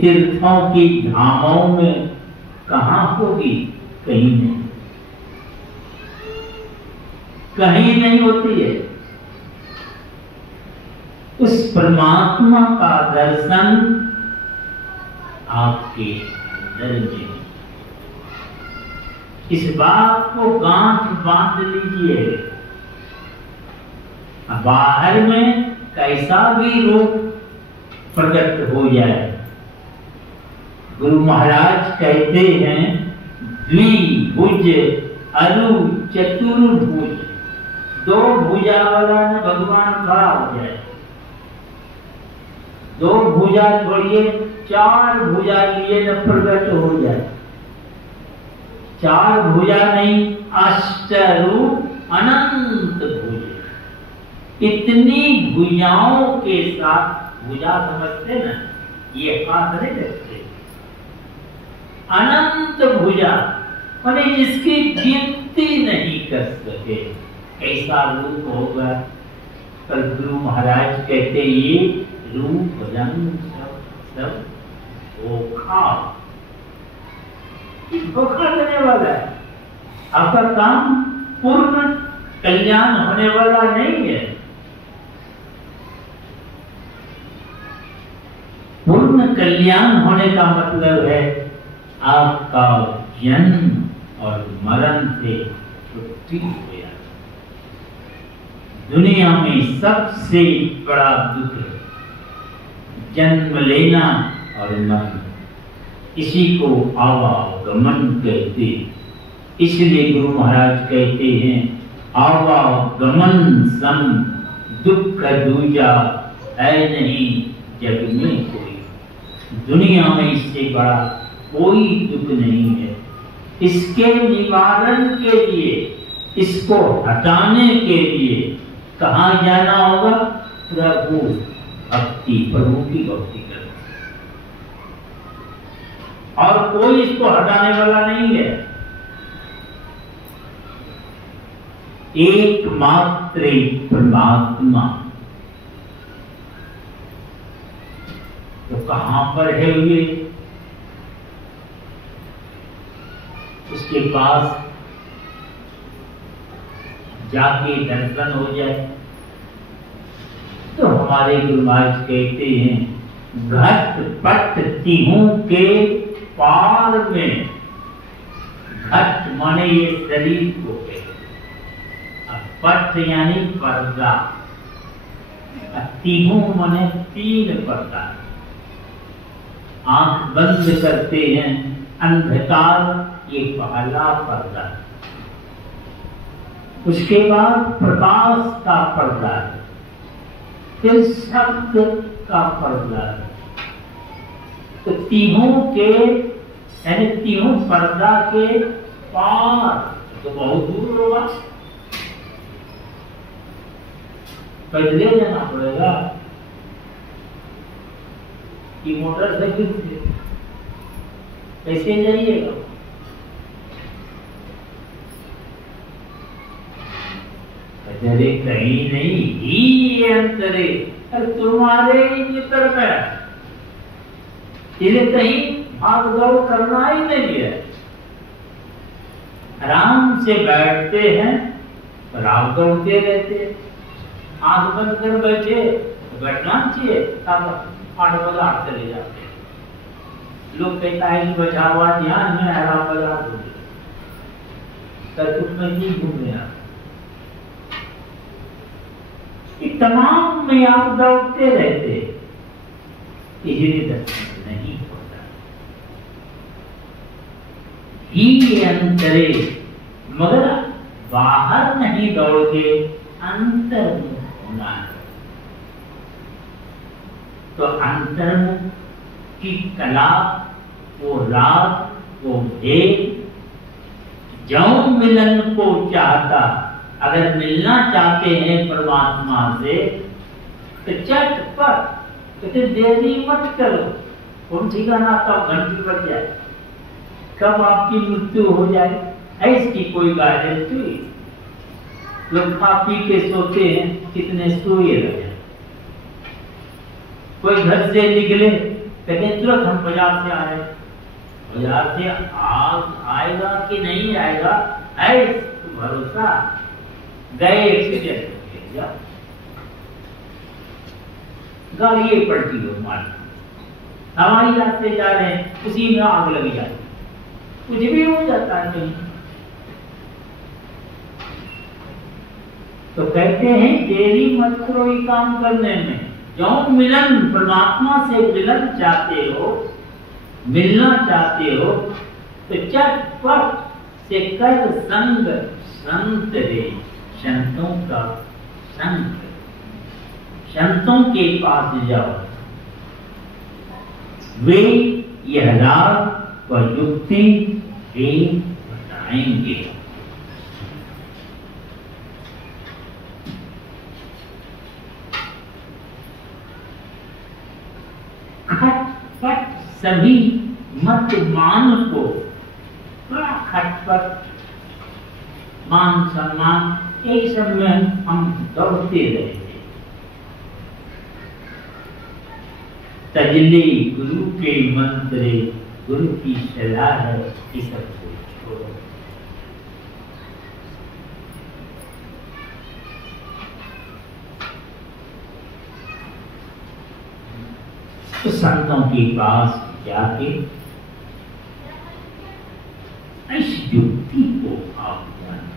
तीर्थों की धामों में कहाँ होगी? कहीं नहीं, कहीं नहीं होती है। उस परमात्मा का दर्शन आपके अंदर में। इस बात को गांठ बांध लीजिए। बाहर में कैसा भी रूप प्रकट हो जाए, गुरु महाराज कहते हैं द्विभुज अरु चतुर्भुज, दो भुजा वाला न भगवान खड़ा हो जाए। दो भुजा छोड़िए, चार भुजा लिए न प्रकट हो जाए। चार भुजा नहीं, अष्टरूप अनंत भुज। इतनी भुजाओं के साथ, भुजा समझते ना, ये हाथ नहीं रखते, अनंत भुजा माने जिसकी गिनती नहीं कर सके, ऐसा रूप होगा। पर गुरु महाराज कहते ये रूप रंग सब धोखा, धोखा देने वाला है। आपका काम पूर्ण कल्याण होने वाला नहीं है। पूर्ण कल्याण होने का मतलब है आपका जन्म और मरण से छुट्टी हो गया। दुनिया में सबसे बड़ा दुख है जन्म लेना और मरण। इसी को आवागमन कहते। इसलिए गुरु महाराज कहते हैं आवागमन सम दुख दूजा है नहीं जग में कोई। दुनिया में इससे बड़ा कोई दुख नहीं है। इसके निवारण के लिए, इसको हटाने के लिए कहाँ जाना होगा? प्रभु भक्ति, प्रभु की भक्ति करना। और कोई इसको हटाने वाला नहीं है। एकमात्र परमात्मा तो कहां पर है ये? उसके पास जाके दर्शन हो जाए तो हमारे गुरु महाराज कहते हैं घट पट तिहू के पार में। घट माने ये शरीर को कहते, पट यानी पर्दा, तिहू माने तीन पर्दा। आंख बंद करते हैं, अंधकार ये पहला पर्दा। उसके बाद प्रकाश का पर्दा है, फिर शब्द का पर्दा है। तो तीनों के यानी तीनों पर्दा के पार तो बहुत दूर होगा, पैदल जाना पड़ेगा कि मोटरसाइकिल से? कैसे जाइएगा? अरे कहीं नहीं ही अंतरे, अरे तुम्हारे ही भीतर में। इन्हें कहीं भाग दौड़ करना ही नहीं है। आराम से बैठते हैं, भाग दौड़ते रहते। आंख बंद कर बैठे तो बैठना चाहिए, तब 8 बजे 8 चले जाते हैं। लोग कहता है कि बचा हुआ ध्यान में आराम बजा दो, कुछ में नहीं घूमने आता। तमाम में आप दौड़ते रहते, इसलिए दर्शन नहीं होता। ही अंतरे, मगर बाहर नहीं दौड़ते, अंतर होना है। तो अंतर्मुख की कला, वो राग, वो भेद, जो मिलन को चाहता, अगर मिलना चाहते हैं परमात्मा से तो झटपट, तो देरी मत करो। कौन ठिकाना कब घंटी बज जाए, कब आपकी मृत्यु हो जाए, ऐसी कोई गारंटी? लोग खा पी के सोते हैं, कितने सोए रहे। कोई घर से निकले कहते तुरंत हम बाजार से आ रहे, बाजार से आएगा कि नहीं आएगा है तो भरोसा, गए एक्सीडेंट हो गया, गाड़ी पलटी हो मार, हमारी रास्ते जा रहे हैं उसी में आग लग जाती, कुछ भी हो जाता है कहीं। तो कहते हैं देरी मत करो ये काम करने में, जो मिलन परमात्मा से मिलन चाहते हो, मिलना चाहते हो तो चटपट से कर संग संत रे, संतों का संग, संतों के पास जाओ, वे यह राग व युक्ति वे बताएंगे। खटपट सभी मत मान को, बड़ा खटपट मान सम्मान एक सब में हम दौड़ते रहे, तजली गुरु के मंत्र, गुरु की सलाह है कि सब छोड़ो। तो संतों के पास जाके इस युक्ति को आप जाने,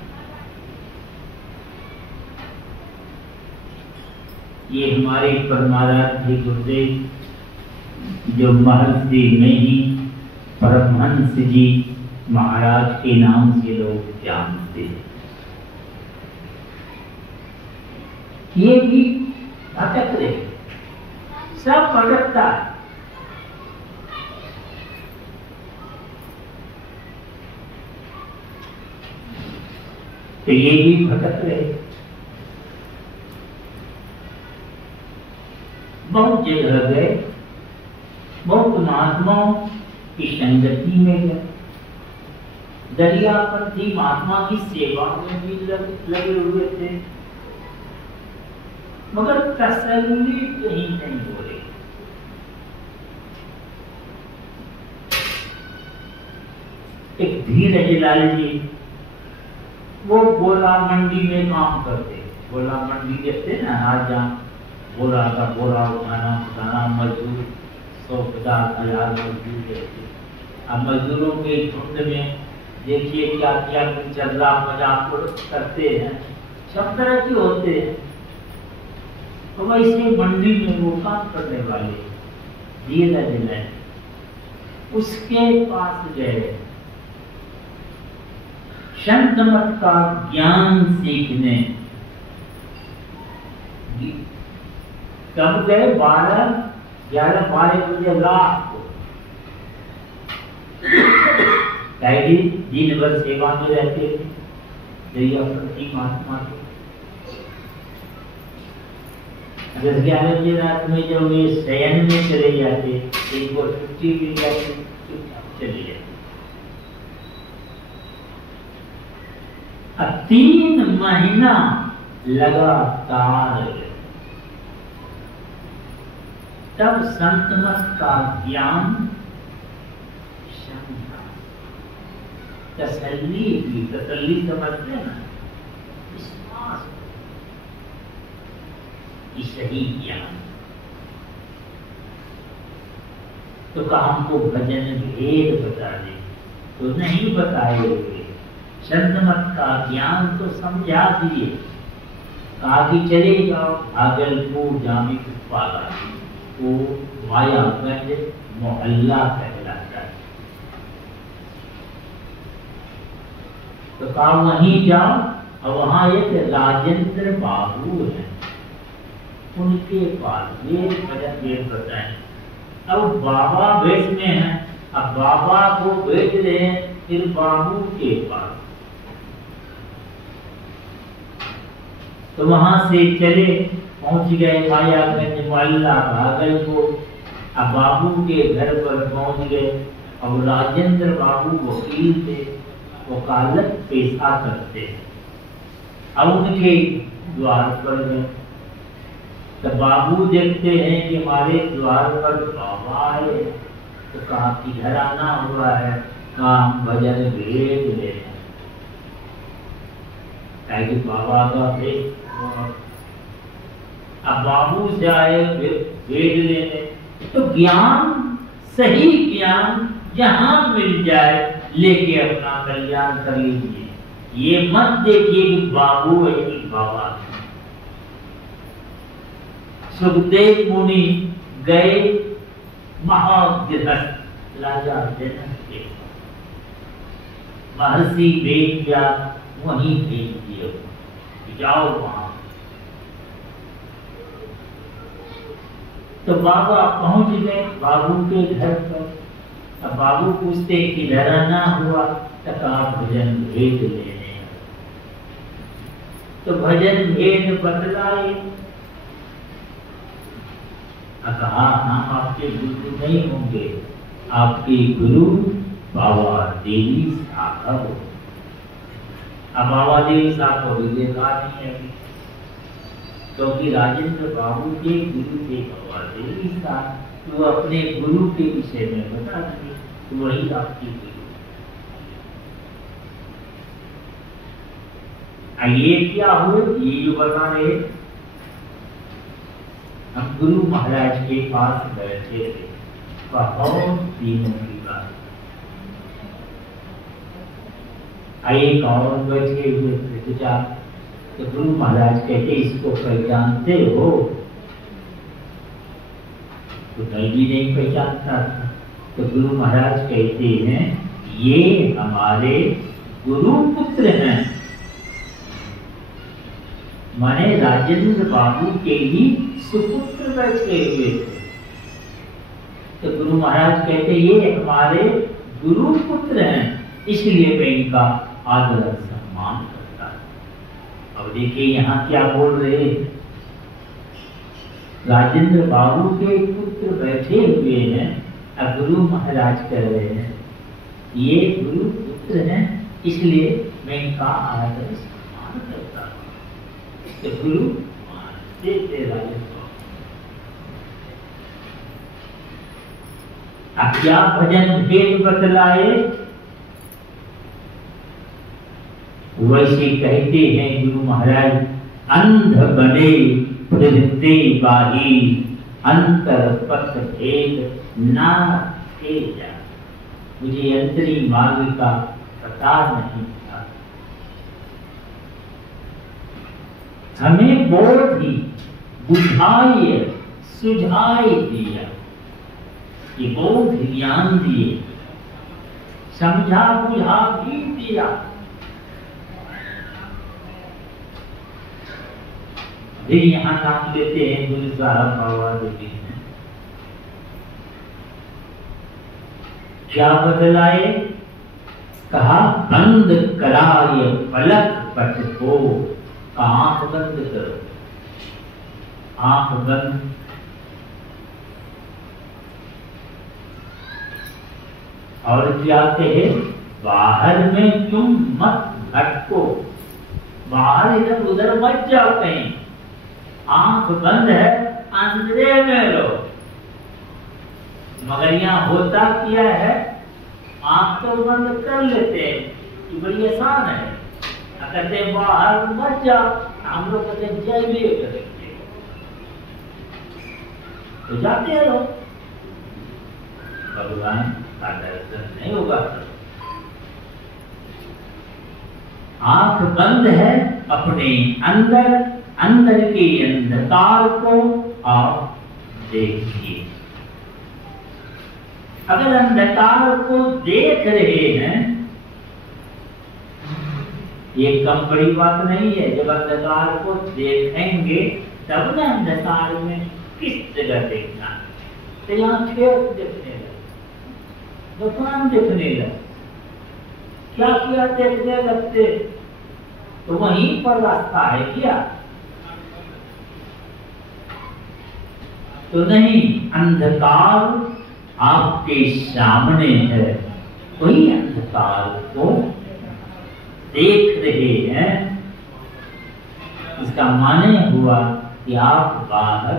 ये हमारे परमाराध्य गुरुदेव जो महर्षि नहीं परमहंस जी महाराज के नाम से लोग जानते हैं, ये भी भटक रहे, सब भटकता है। तो ये भी भटक रहे, बहुत जगह गए, बहुत महात्माओं की संगति में गए, दरियापंथी महात्मा की सेवा में भी लगे हुए थे, मगर तसल्ली कहीं नहीं हो रही। एक धीरज लाल जी वो बोरा मंडी में काम करते, बोरा मंडी देखते ना, आज जहाँ बोरा का बोरा उठाना मजदूर 150,000 मजदूर रहते। अब मजदूरों के झुंड में देखिए क्या क्या चल रहा, मजाक करते हैं, सब तरह के होते हैं। तो वैसे मंडी में वो काम करने वाले धीरे उसके पास गए, संत मत का ज्ञान सीखने। कब गए? 11-12 बजे रात को। दिन भर सेवा में रहते थे दरियापंथी महात्मा के। 11 बजे रात में जब वे शयन में चले जाते, इनको छुट्टी मिल जाती, चले जाते। 3 महीना लगातार तब संत मत का ज्ञान, तसल्ली की, तसल्ली समझते हैं ना, विश्वास की सही ज्ञान। तो कहा हमको भजन भेद बता दे, तो नहीं बताए। संत मत का ज्ञान तो समझा दिए, कहा कि चले जाओ भागलपुर जामे वाला, वो मायागंज मोहल्ला कहलाता है। तो कहा वहीं जाओ, और वहां एक राजेंद्र बाबू है, उनके पास वेद भजन वेद बताएं। अब बाबा भेष में है, अब बाबा को भेज रहे हैं फिर बाबू के पास। तो वहां से चले, पहुंच गए मायागंज मोहल्ला भागलपुर। अब बाबू के घर पर पहुंच गए। अब राजेंद्र बाबू वकील थे, वकालत पेशा करते। अब उनके द्वार पर गए, तो बाबू देखते हैं कि हमारे द्वार पर बाबा आए, तो कहा किधर आना हुआ है, कहा हम भजन भेद ले, बाबा का भेद। अब बाबू से आए भेद लेने, तो ज्ञान, सही ज्ञान जहां मिल जाए लेके अपना कल्याण कर लीजिए। ये मत देखिए कि बाबू है कि बाबा। सुखदेव मुनि गए महागृहस्थ राजा जनक के, महर्षि वेदव्यास वहीं भेज दिए, जाओ वहां। तो बाबा पहुंच गए बाबू के घर पर। अब बाबू पूछते किधर आना हुआ, तो कहा भजन भेद लेने। तो भजन भेद बतलाए, कहा हम आपके गुरु नहीं होंगे, आपके गुरु बाबा देवी साहब हो। अब बाबा देवी साहब को भी देखा नहीं है, क्योंकि राजेंद्र बाबू के गुरु के बाबा देवी साहब, तो अपने गुरु के विषय में बता देंगे, तो वही आपकी गुरु। ये क्या हुए, ये जो बता रहे, हम गुरु महाराज के पास बैठे थे, बहुत दिनों की बात। एक और बैठे हुए थे, तो गुरु महाराज कहते इसको पहचानते हो, तो मैं भी नहीं पहचानता था। तो गुरु महाराज कहते हैं ये हमारे गुरु पुत्र हैं, माने राजेंद्र बाबू के ही सुपुत्र बैठे हुए थे। तो गुरु महाराज कहते ये हमारे गुरु पुत्र हैं, इसलिए मैं इनका आदर सम्मान करता हूं। अब देखिए यहाँ क्या बोल रहे हैं, राजेंद्र बाबू के पुत्र बैठे हुए हैं, अब गुरु महाराज कह रहे हैं ये गुरु पुत्र हैं, इसलिए मैं इनका आदर सम्मान करता हूं। तो गुरु मानते थे राजेंद्र। अब क्या भजन भेद बतलाए, वैसे कहते हैं गुरु महाराज, अंध बने फिरते बाही, अंतर पथ भेद ना जा। मुझे अंतरी मार्ग का पता नहीं था, हमें बोध ही बुझाए सुझाए दिया, ये बोध ज्ञान दिए, समझा बुझा भी दिया। फिर यहाँ नाम लेते हैं गुरु साहब बाबा देवी ने, क्या बदलाए, कहा बंद कराए पलक पट को, आंख बंद करो, आंख बंद। और क्या कहे, बाहर में तुम मत भटको, बाहर इधर उधर मत जाओ कहीं, आंख बंद है, अंधेरे में रहो। मगर यहाँ होता क्या है, आंख तो बंद कर लेते हैं, ये बड़ी आसान है। कहते बाहर मत जाओ, हम लोग कहते जाइए करेंगे, तो जाते रहो, भगवान का दर्शन नहीं होगा। आंख बंद है, अपने अंदर अंदर के अंधकार को आप देखिए। अगर अंधकार को देख रहे हैं, ये कम बड़ी बात नहीं है। जब अंधकार को देखेंगे तब ना अंधकार में किस जगह देखना, तो यहाँ खेत देखने लगे, दुकान देखने लगे, क्या क्या देखने लगते, तो वहीं पर रास्ता है क्या? तो नहीं, अंधकार आपके सामने है, वही अंधकार को देख रहे हैं। इसका माने हुआ कि आप बाहर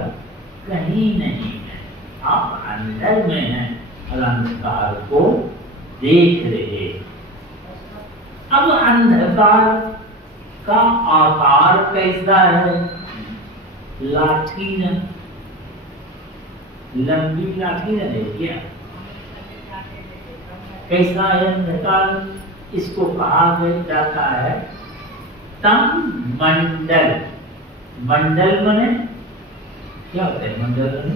कहीं नहीं हैं, आप अंदर में हैं और अंधकार को देख रहे। अब अंधकार का आकार कैसा है? लाठी न, लंबी लाठी न है क्या? कैसा है अंधकार? इसको कहा जाता है तम मंडल। मंडल माने क्या होता है? मंडल माने,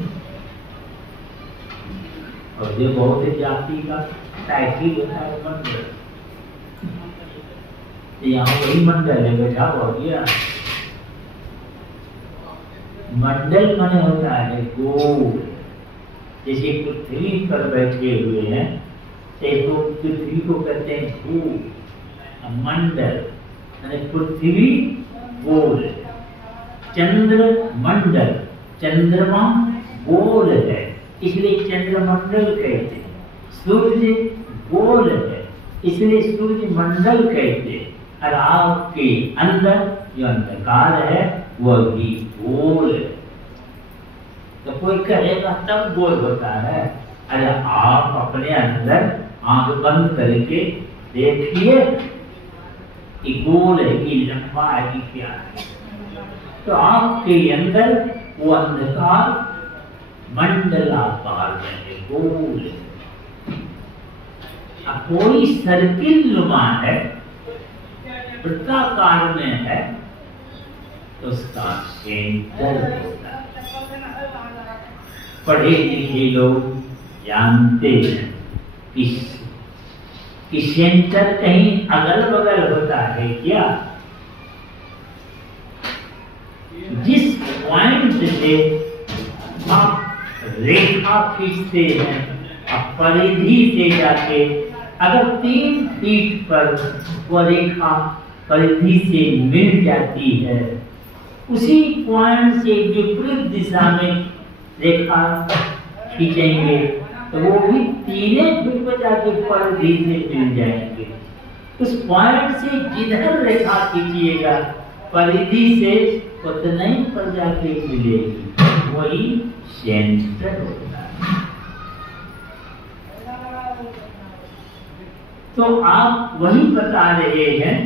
और ये बहुत ही जाति का टाइटल होता है मंडल। यहाँ वही मंडल है, बैठा हो गया। मंडल माने होता है गोल। जैसे पृथ्वी पर बैठे हुए हैं तो पृथ्वी को कहते हैं गोल। मंडल माने पृथ्वी गोल, चंद्र मंडल, चंद्रमा गोल है इसलिए चंद्रमंडल कहते हैं। सूर्य गोल है इसलिए सूर्य मंडल कहते हैं। और आपके अंदर जो अंधकार है वह भी गोल है। तो कोई कहेगा तब गोल होता है। अरे आप अपने अंदर आंख बंद करके देखिए कि गोल है कि लंबा है कि क्या है। तो आपके अंदर वो अंधकार मंडलाकार में गोल है। अब कोई सर्किल नुमा है, वृत्ताकार में है, तो उसका सेंटर होता है। पढ़े लिखे लोग जानते हैं कि सेंटर कहीं अगल बगल होता है क्या? जिस पॉइंट से आप रेखा खींचते हैं, अब परिधि से जाके अगर 3 फीट पर वह रेखा परिधि से मिल जाती है, उसी पॉइंट से विपरीत दिशा में रेखा खींचेंगे तो वो भी 3 फीट पर जाके परिधि से मिल जाएंगे। उस पॉइंट से जिधर रेखा खींचिएगा परिधि से उतना ही पर जाके मिलेगी, वही सेंटर होता है। तो आप वही बता रहे हैं।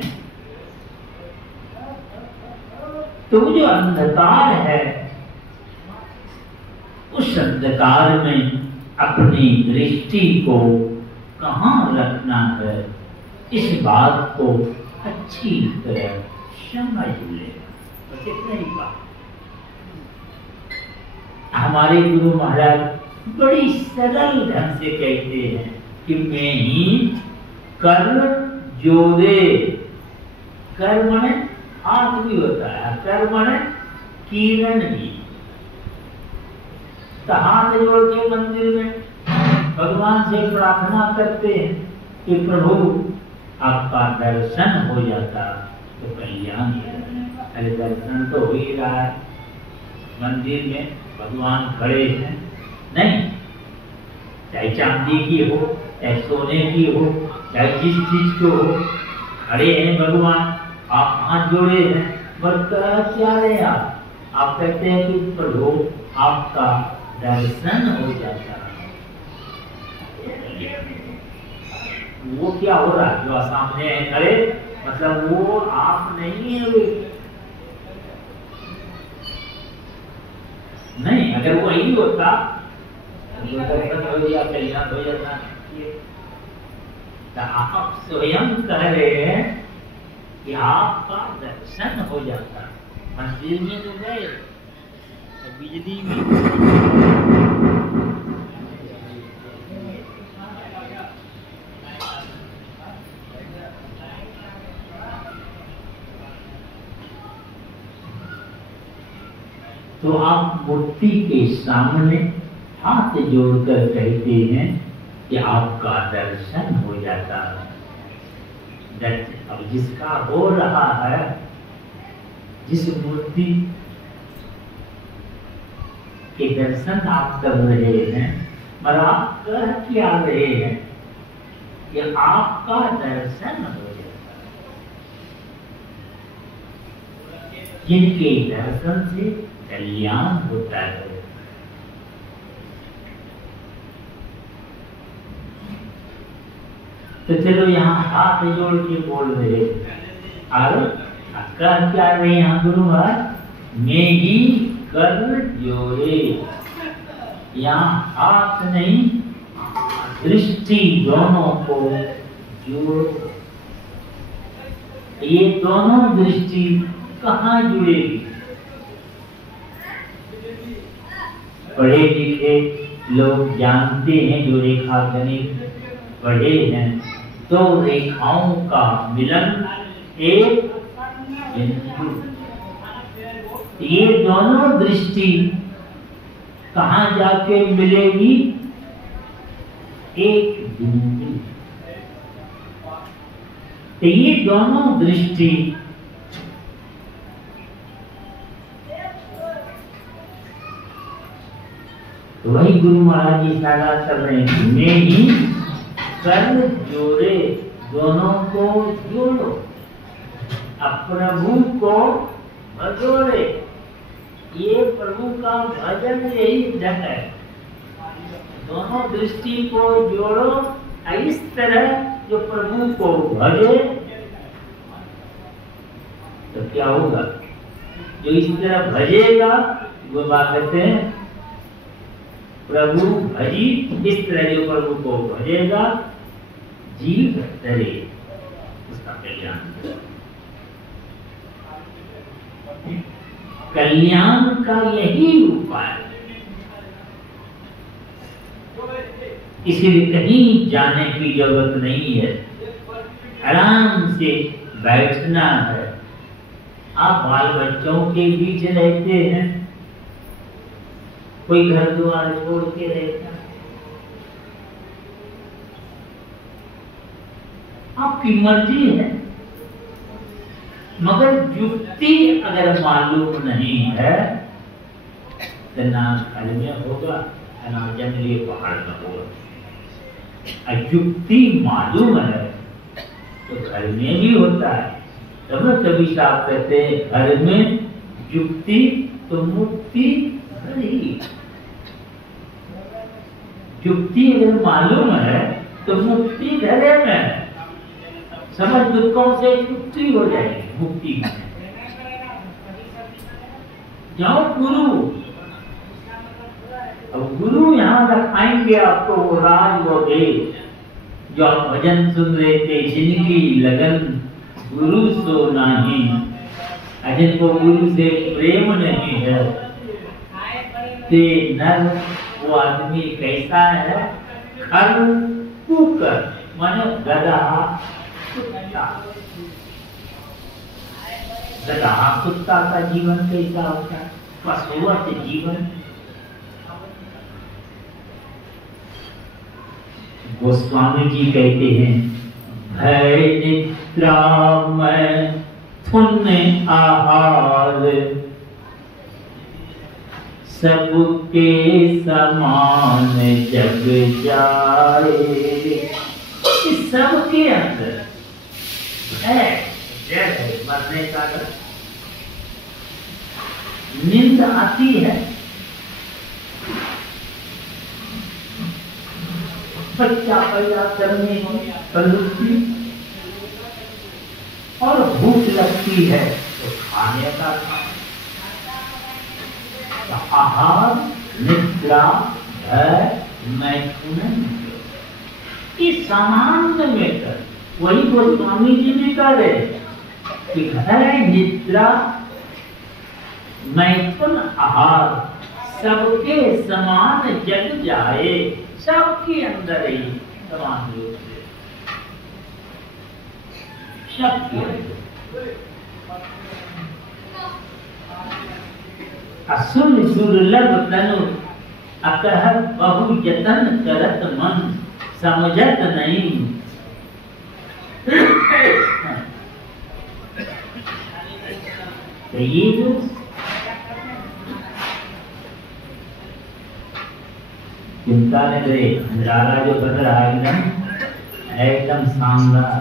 तो जो अंधकार है उस अंधकार में अपनी दृष्टि को कहाँ रखना है, इस बात को अच्छी तरह समझ ले। बस इतना ही बात। हमारे गुरु महाराज बड़ी सरल ढंग से कहते हैं कि मैं ही कर जोड़े। कर माने हाथ भी होता है, कर माने किरण भी। तो हाथ जोड़ के मंदिर में भगवान से प्रार्थना करते हैं कि प्रभु आपका दर्शन हो जाता तो कल्याण है। अरे दर्शन तो हो ही रहा है, मंदिर में भगवान खड़े हैं। नहीं, चाहे चांदी की हो, चाहे सोने की हो, चाहे जिस चीज को हो, खड़े हैं भगवान, आप हाथ जोड़े हैं। बरकरार क्या रहे आप कहते हैं कि प्रभु आपका दर्शन हो जाता है। वो क्या हो रहा है? जो सामने है खड़े, मतलब वो आप नहीं है। नहीं, अगर वो यही होता तो दर्शन हो गया, कल्याण हो जाता। तो आप स्वयं कह रहे हैं कि आपका दर्शन हो जाता। मंदिर में तो गए, बिजली में तो आप मूर्ति के सामने हाथ जोड़कर कहते हैं कि आपका दर्शन हो जाता है। अब जिसका हो रहा है, जिस मूर्ति के दर्शन आप कर रहे हैं, और आप कह क्या रहे हैं कि आपका दर्शन हो जाता है। जिनके दर्शन से कल्याण होता है। तो चलो यहाँ हाथ जोड़ के बोल रहे और कह क्या रहे यहाँ गुरु महाराज, मैं ही कर जोड़े। यहाँ हाथ नहीं, दृष्टि दोनों को जोड़ो। ये दोनों दृष्टि कहाँ जुड़ेगी? पढ़े लिखे लोग जानते हैं, जो रेखा गणित पढ़े हैं, दो रेखाओं का मिलन एक बिंदु। ये दोनों दृष्टि कहाँ जाके मिलेगी? एक बिंदु। तो ये दोनों दृष्टि तो वही गुरु महाराज जी सारा कर रहे हैं, मैं ही कर जोड़े, दोनों को जोड़ो। अब प्रभु को भजोड़े, ये प्रभु का भजन यही ढंग है। दोनों दृष्टि को जोड़ो, इस तरह जो प्रभु को भजे तो क्या होगा? जो इस तरह भजेगा वो बात कहते हैं प्रभु भजी, इस तरह जो प्रभु को भजेगा जीव तरे, उसका कल्याण। कल्याण का यही उपाय, इसलिए कहीं जाने की जरूरत नहीं है, आराम से बैठना है। आप बाल बच्चों के बीच रहते हैं, कोई घर द्वार छोड़ के रहता, आपकी मर्जी है, मगर युक्ति अगर मालूम नहीं है तो ना घर में होगा ना जंगली पहाड़ में होगा। युक्ति मालूम है तो घर में भी होता है। तब कभी साहब कहते हैं घर में युक्ति तो मुक्ति नहीं। युक्ति अगर मालूम है तो मुक्ति घरे में है। समझ दुखों से मुक्ति हो जाएगी, मुक्ति में जाओ गुरु। अब गुरु यहाँ रखाएंगे आपको वो राज वो देश, जो आप भजन सुन रहे थे, जिनकी लगन गुरु सो नहीं, जिनको गुरु से प्रेम नहीं है, ते नर वो आदमी कैसा है? खर कुकर माने गधा कुत्ता। गधा कुत्ता का जीवन कैसा होता है? पशुवत जीवन। गोस्वामी जी कहते हैं भय निद्रा में थुन आहार, सबके समान जग जाए। इस सबके अंदर है जय मरने का डर, नींद आती है, बच्चा पैदा करने की प्रवृत्ति, और भूख लगती है तो खाने का आहार, निद्रा, भय, मैथुन, ये सामान्य मेटर। वही गोस्वामी जी भी कह रहे कि भय, निद्रा, मैथुन, आहार सबके समान जग जाए। सबके अंदर ही समान रूप से, सबके असुर दुर्लभ तनु, अकहत बहु यतन करत मन, समझत नहीं। तो ये जो चिंता नहीं करे, नजारा जो बन रहा है एकदम शानदार।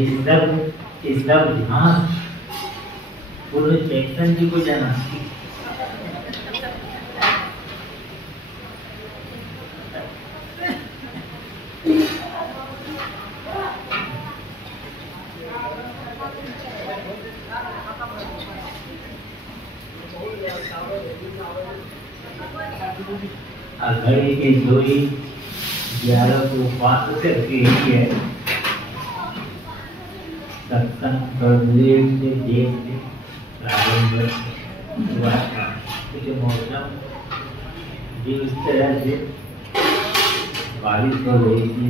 ये सब ध्यान पूरे चेतन जी को जाना। घड़ी की जोई 11 को 5 से रखी है। सत्संग प्रदेश से देश से प्रारंभ हुआ था। मौसम भी उस तरह से बारिश हो रही थी।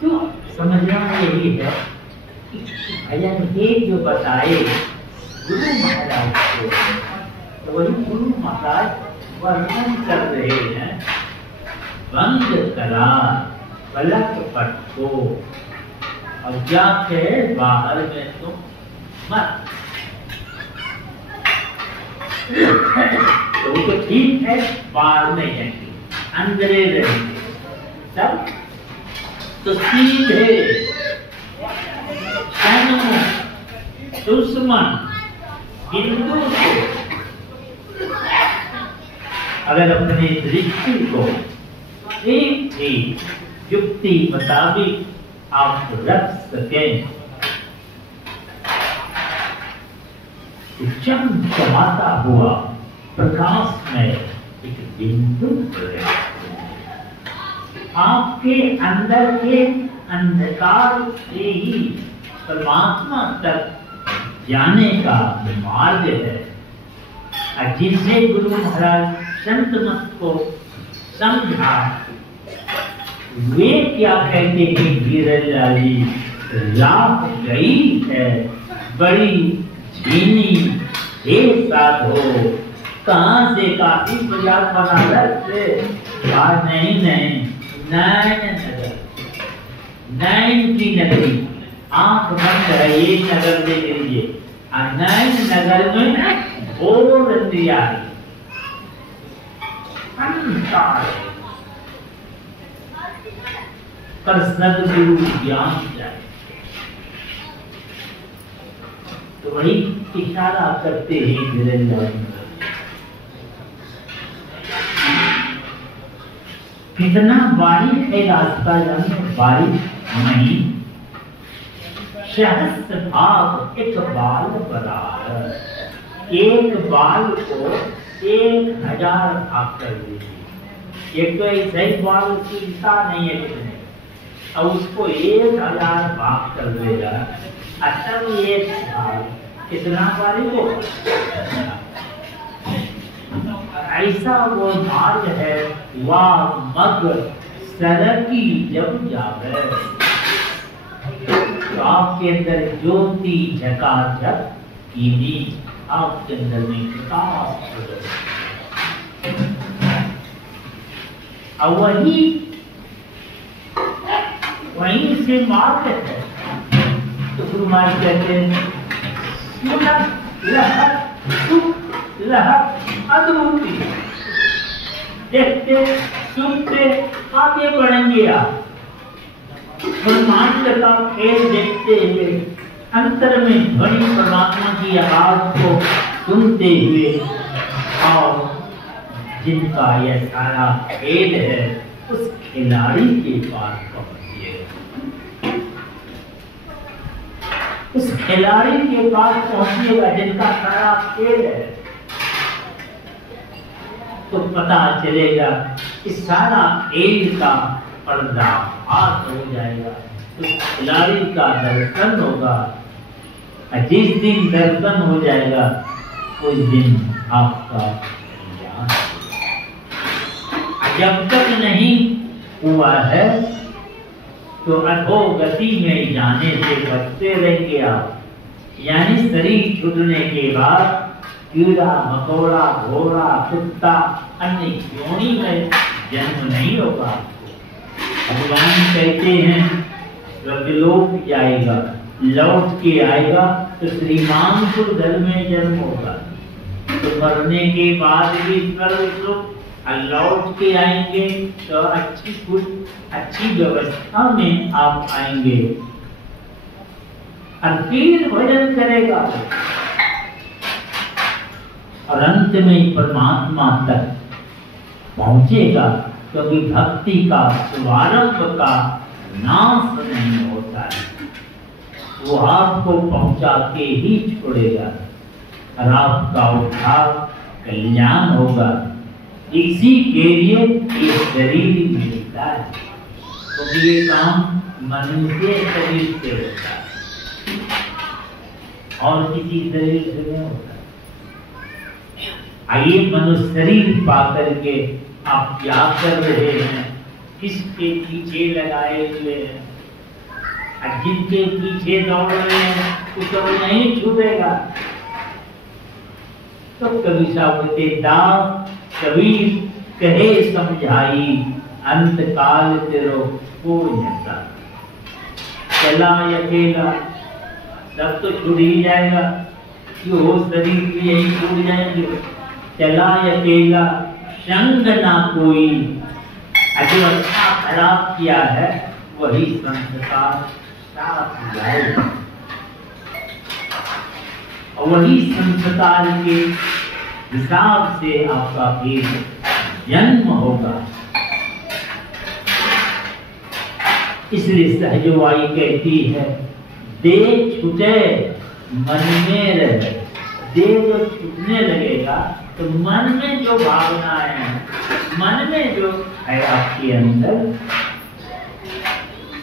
तो समझना यही है कि भजन ये जो बताए गुरु महाराज को, तो वही गुरु महाराज वर्णन कर रहे हैं। बंद करा पलक पट को और जाके बाहर में तो मत। तो ठीक है, बाहर नहीं जाएंगे, अंदरे रहेंगे सब। तो सीधे दुश्मन हिंदू को अगर अपने दृष्टि को एक ही युक्ति मुताबिक आप रख सकें, चमचमाता हुआ प्रकाश में एक बिंदु आपके अंदर के अंधकार से ही परमात्मा तक जाने का मार्ग है। जिनसे गुरु महाराज संत मत को समझा, वे क्या कहते हैं वीरलाली रात गई है बड़ी झीनी, हे साधो कहाँ से काफी बाजार बनारस से। नहीं नैन नगर, नैन की नगरी, आंख बंद है ये नगर देख लीजिए। नैन नगर में घोर अंधियारी, अंधकार पर सद्गुरु ज्ञान जाए। तो वही इशारा करते हैं वीरेंद्र। कितना बारीक है रास्ता, जाने बारीक नहीं, सहस्त्र भाग एक बाल बराबर। एक बाल को 1000 भाग कर दीजिए। एक तो ऐसे ही बाल सीखता नहीं है कितने, और उसको 1000 भाग कर देगा। असल एक भाग कितना बारीक हो, ऐसा वो मार्ग है। वाह मग सरकी जब जावे, तो आपके अंदर ज्योति झकाझक कीनी, आपके अंदर में प्रकाश। और वहीं से मार्ग है। तो गुरु महाराज कहते हैं अद्भुति, देखते सुनते आगे बढ़ेंगे आप। ब्रह्मांड का खेल देखते हुए, अंतर में ध्वनि परमात्मा की आवाज को सुनते हुए, और जिनका यह सारा खेल है उस खिलाड़ी के पास पहुंचिए। उस खिलाड़ी के पास पहुंचिएगा जिनका सारा खेल है, तो पता चलेगा कि सारा खेल का पर्दा हाथ हो जाएगा। उस खिलाड़ी का दर्शन होगा। जिस दिन दर्शन हो जाएगा उस दिन आपका ज्ञान। जब तक नहीं हुआ है तो अधोगति में जाने से बचते रहेंगे आप। यानी शरीर छूटने के बाद कीड़ा मकोड़ा घोड़ा कुत्ता अन्य योनि में जन्म नहीं होगा। भगवान कहते हैं स्वर्गलोक जाएगा, लौट के आएगा तो श्रीमान को घर में जन्म होगा। तो मरने के बाद भी स्वर्ग सुख और लौट के आएंगे तो अच्छी व्यवस्था में आप आएंगे और फिर भजन करेगा और अंत में परमात्मा तक पहुंचेगा, क्योंकि भक्ति का शुभारंभ का नाश नहीं होता है, वो आपको पहुंचा के ही छोड़ेगा और आपका उद्धार कल्याण होगा। इसी के लिए ये शरीर मिलता है, क्योंकि ये काम मनुष्य शरीर से होता है और किसी शरीर से नहीं होता। आइए मनुष्य शरीर पा करके आप क्या कर रहे हैं, किसके पीछे लगाए हुए हैं, और जिनके पीछे दौड़ रहे हैं उसको नहीं छूटेगा। तो कवि साहब दास कबीर कहे समझाई, अंत काल तेरो कोई नहीं। चला अकेला सब तो छूट ही जाएगा, वो शरीर भी यही छूट जाएंगे। चला अकेला संग ना कोई, जो अच्छा खराब किया है वही संस्कार साथ लाएगा और वही संस्कार के हिसाब से आपका फिर जन्म होगा। इसलिए सहजवाई कहती है, दे छूटे मन में रहे। दे जो छूटने लगेगा तो मन में जो भावनाएं हैं, मन में जो है आपके अंदर,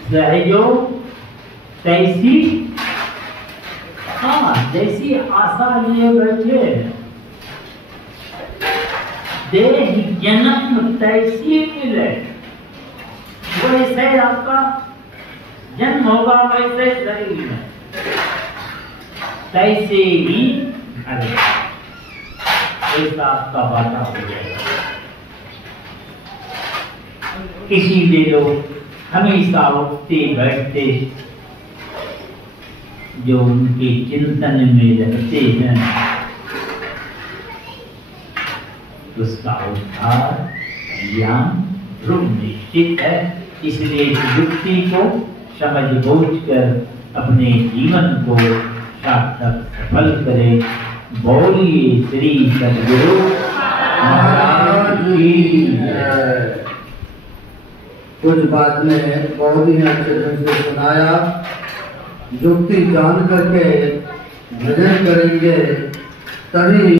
सहजो तैसी, हाँ जैसी आशा लिए बैठे, देह जन्म तैसी मिले, वैसे आपका जन्म होगा, वैसे शरीर में तैसे ही ऐसा आपका वादा हो जाएगा। इसीलिए लोग हमेशा उठते बैठते जो उनके चिंतन में रहते हैं उसका उद्धार कल्याण ध्रुव निश्चित है। इसलिए इस युक्ति को समझ बूझ कर अपने जीवन को सार्थक सफल करें। बोलिए श्री सद्गुरु महाराज की जय। कुछ बात ने बहुत ही अच्छे ढंग से सुनाया। युक्ति जान करके भजन करेंगे तभी